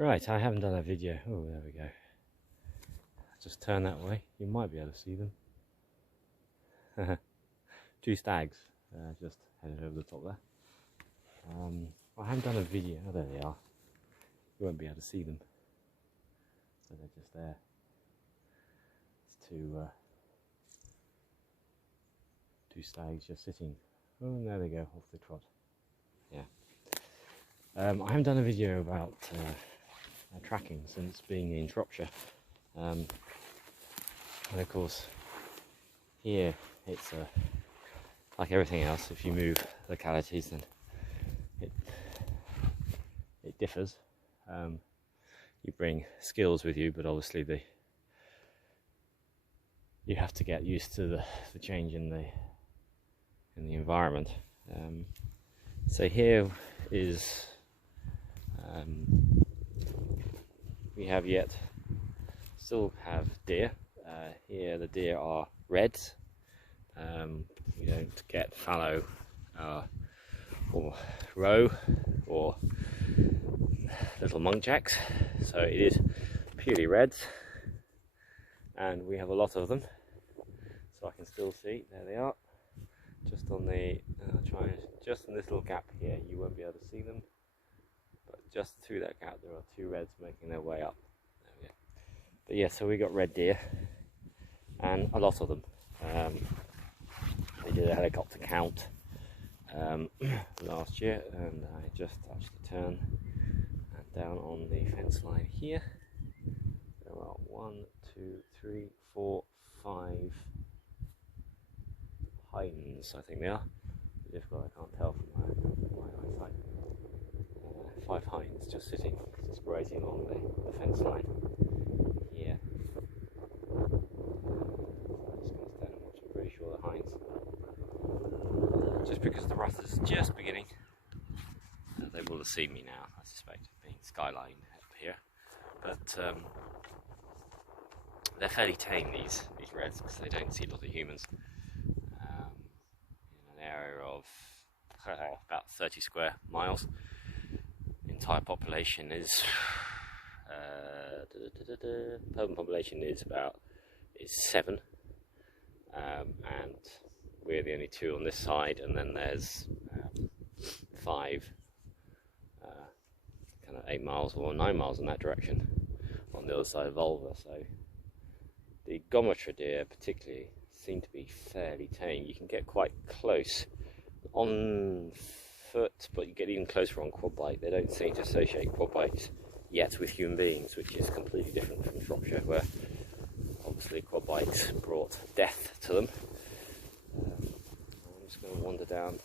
Right, I haven't done a video. Oh, there we go. Just turn that way. You might be able to see them. Two stags just headed over the top there. I haven't done a video. Oh, there they are. You won't be able to see them. So they're just there. It's two stags just sitting. Oh, and there they go, off the trot. Yeah. I haven't done a video about tracking since being in Shropshire. And of course, here it's like everything else. If you move localities, then it differs. You bring skills with you, but obviously you have to get used to the change in the environment. So here is we have still have deer. Here the deer are reds. We don't get fallow or roe or little muntjacs, so it is purely reds, and we have a lot of them. So I can still see, there they are, just on the just in this little gap here. You won't be able to see them, but just through that gap there are two reds making their way up. There we go. But yeah, so we got red deer, and a lot of them. They did a helicopter count last year, and I just touched the turn, and down on the fence line here there are 1, 2, 3, 4, 5 hinds, I think they are. Difficult, I can't tell from my eyesight. 5 hinds just sitting, just grazing along the fence line here. I'm just going to stand and watch. I'm pretty sure the hinds, just because the rut is just beginning, they will have seen me now, I suspect, being skyline up here. But they're fairly tame, these reds, because they don't see a lot of humans. In an area of about 30 square miles, the entire population is urban population is 7, and we're the only 2 on this side, and then there's 5 kind of 8 miles or 9 miles in that direction on the other side of Volva. So the Gometra deer particularly seem to be fairly tame. You can get quite close on foot, but you get even closer on quad bike. They don't seem to associate quad bikes yet with human beings, which is completely different from Shropshire, where obviously quad bikes brought death to them. I'm just going to wander down.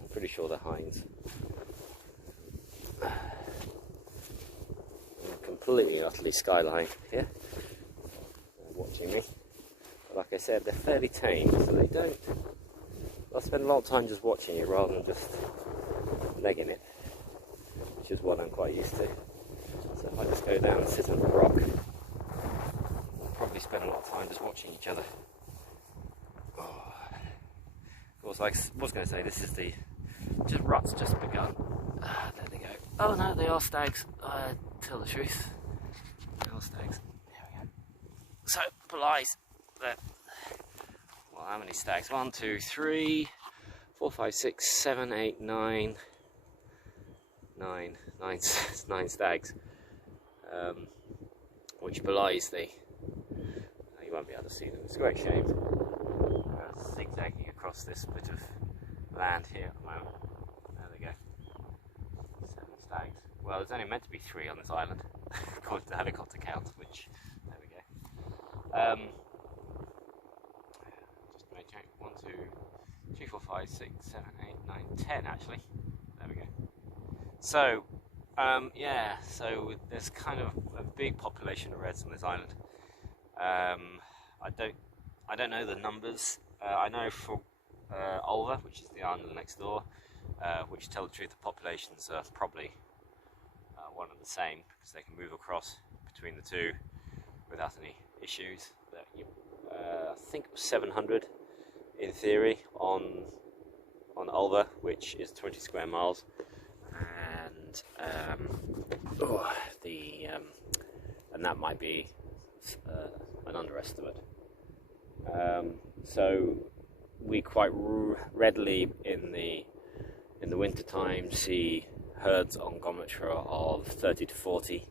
I'm pretty sure they're hinds. I'm completely utterly skyline here. They're watching me. But like I said, they're fairly tame, so they'll spend a lot of time just watching you rather than just legging it, which is what I'm quite used to. So if I just go down and sit on a rock, we'll probably spend a lot of time just watching each other. Oh. Of course, like I was going to say, this is rut's just begun. There they go. Oh no, they are stags. Tell the truth, they are stags. There we go. So, Belize. Well, how many stags? 1, 2, 3, 4, 5, 6, 7, 8, 9. 9 stags, which belies you won't be able to see them. It's a great shame. Zigzagging across this bit of land here at the moment. There they go. 7 stags. Well, there's only meant to be 3 on this island, according to the helicopter count, which, there we go. Just made check. 1, 2, 3, 4, 5, 6, 7, 8, 9, 10 actually. There we go. So, so there's kind of a big population of reds on this island. I don't know the numbers. I know for Ulva, which is the island next door, which, to tell the truth, the populations are probably one and the same, because they can move across between the two without any issues. I think it was 700 in theory on Ulva, which is 20 square miles, and the and that might be an underestimate. So we quite readily in the winter time see herds on Gometra of 30 to 40,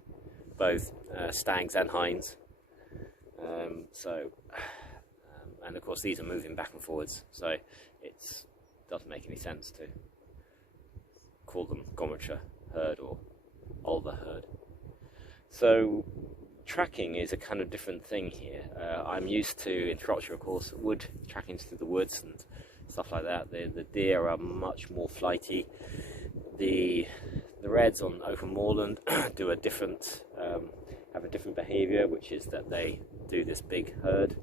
both stags and hinds. And of course these are moving back and forwards, so it doesn't make any sense to call them Gometra herd or Alva herd. So tracking is a kind of different thing here. I'm used to, in Shropshire of course, wood tracking through the woods and stuff like that. The deer are much more flighty. The reds on open moorland do have a different behaviour, which is that they do this big herd.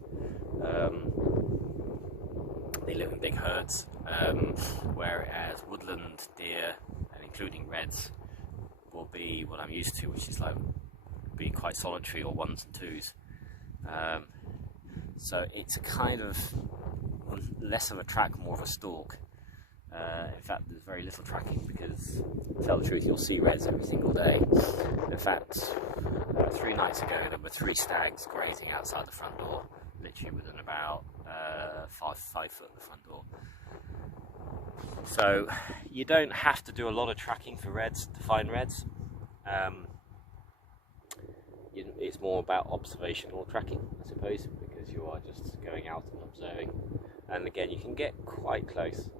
They live in big herds, whereas woodland deer, and including reds, will be what I'm used to, which is like be quite solitary or ones and twos. So it's kind of less of a track, more of a stalk. In fact, there's very little tracking because, to tell the truth, you'll see reds every single day. In fact, 3 nights ago there were 3 stags grazing outside the front door, literally within about 5 foot of the front door. So you don't have to do a lot of tracking for reds to find reds. It's more about observational tracking, I suppose, because you are just going out and observing. And again, you can get quite close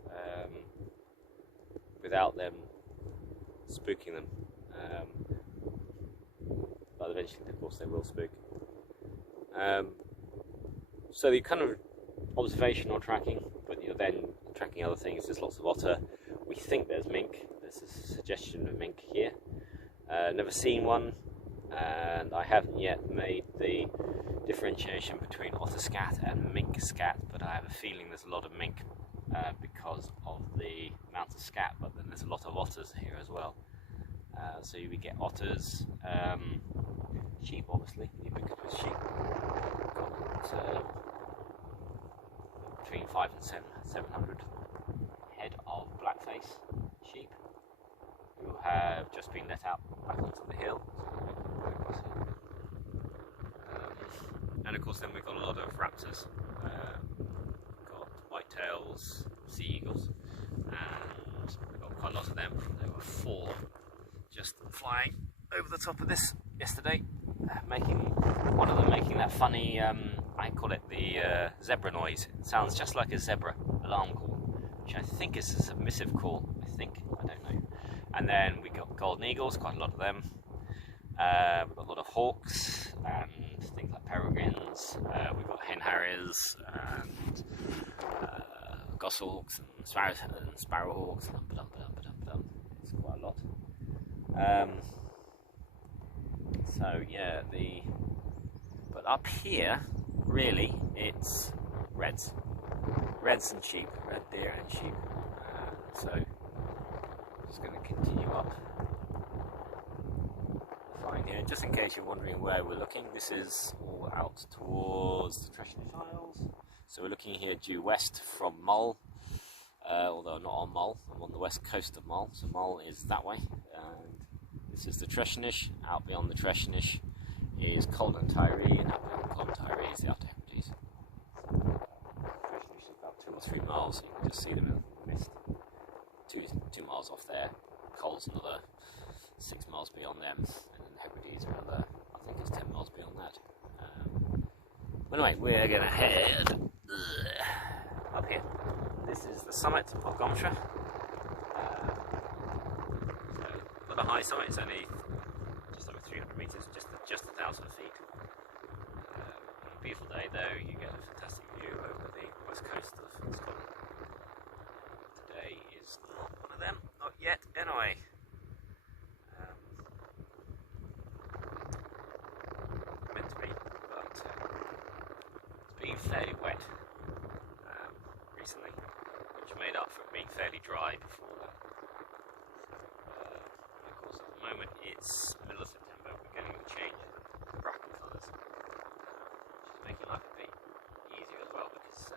without them spooking them. But eventually, of course, they will spook. So the kind of observational tracking, but you're then tracking other things. There's lots of otter. We think there's mink. There's a suggestion of mink here. Never seen one, and I haven't yet made the differentiation between otter scat and mink scat, but I have a feeling there's a lot of mink because of the amount of scat, but then there's a lot of otters here as well. So we get otters, sheep obviously, ubiquitous sheep. Got between 500 and 700 head of blackface sheep who have just been let out back onto the hill. And of course then we've got a lot of raptors. We've got whitetails, sea eagles, and we've got quite a lot of them. There were 4 just flying over the top of this yesterday, one of them making that funny, I call it the zebra noise. It sounds just like a zebra alarm call, which I think is a submissive call, I don't know. And then we got golden eagles, quite a lot of them. We've got a lot of hawks and things like peregrines. We've got hen harriers and goshawks and sparrowhawks. It's quite a lot. So yeah, but up here, really, it's reds and sheep, red deer and sheep. So I'm just going to continue up. Fine here, just in case you're wondering where we're looking, this is all out towards the Treshnish Isles. So we're looking here due west from Mull, although not on Mull, I'm on the west coast of Mull, so Mull is that way. And this is the Treshnish. Out beyond the Treshnish is Colne Tyree, and out beyond Colne Tyree is the Outer Hebrides. Treshnish is about 2 or 3 miles, so you can just see them in the mist. 2 miles off there. Colne's another 6 miles beyond them, and then the Hebrides are another, I think it's 10 miles beyond that. But anyway, we're going to head up here. This is the summit of Gometra. So the high summit is only just over 300 metres, just 1,000 feet. Beautiful day though, you get a fantastic view over the west coast of Scotland. Today is not one of them, not yet anyway. Meant to be, but it's been fairly wet recently, which made up for it being fairly dry before that. Of course, at the moment it's middle of September, we're getting the change in bracken colours, which is making life a bit easier as well, because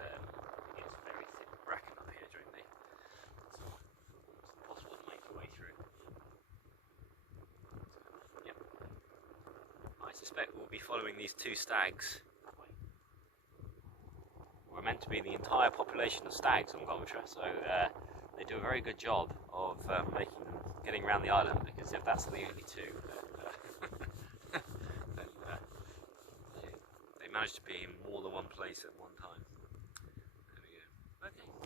it's very thick bracken up here during the summer. It's impossible to make your way through. Yep. Nice suspect we'll be following these two stags. We're meant to be the entire population of stags on Gometra, so they do a very good job of getting around the island, because if that's the only two, then, they manage to be in more than one place at one time. There we go. Okay.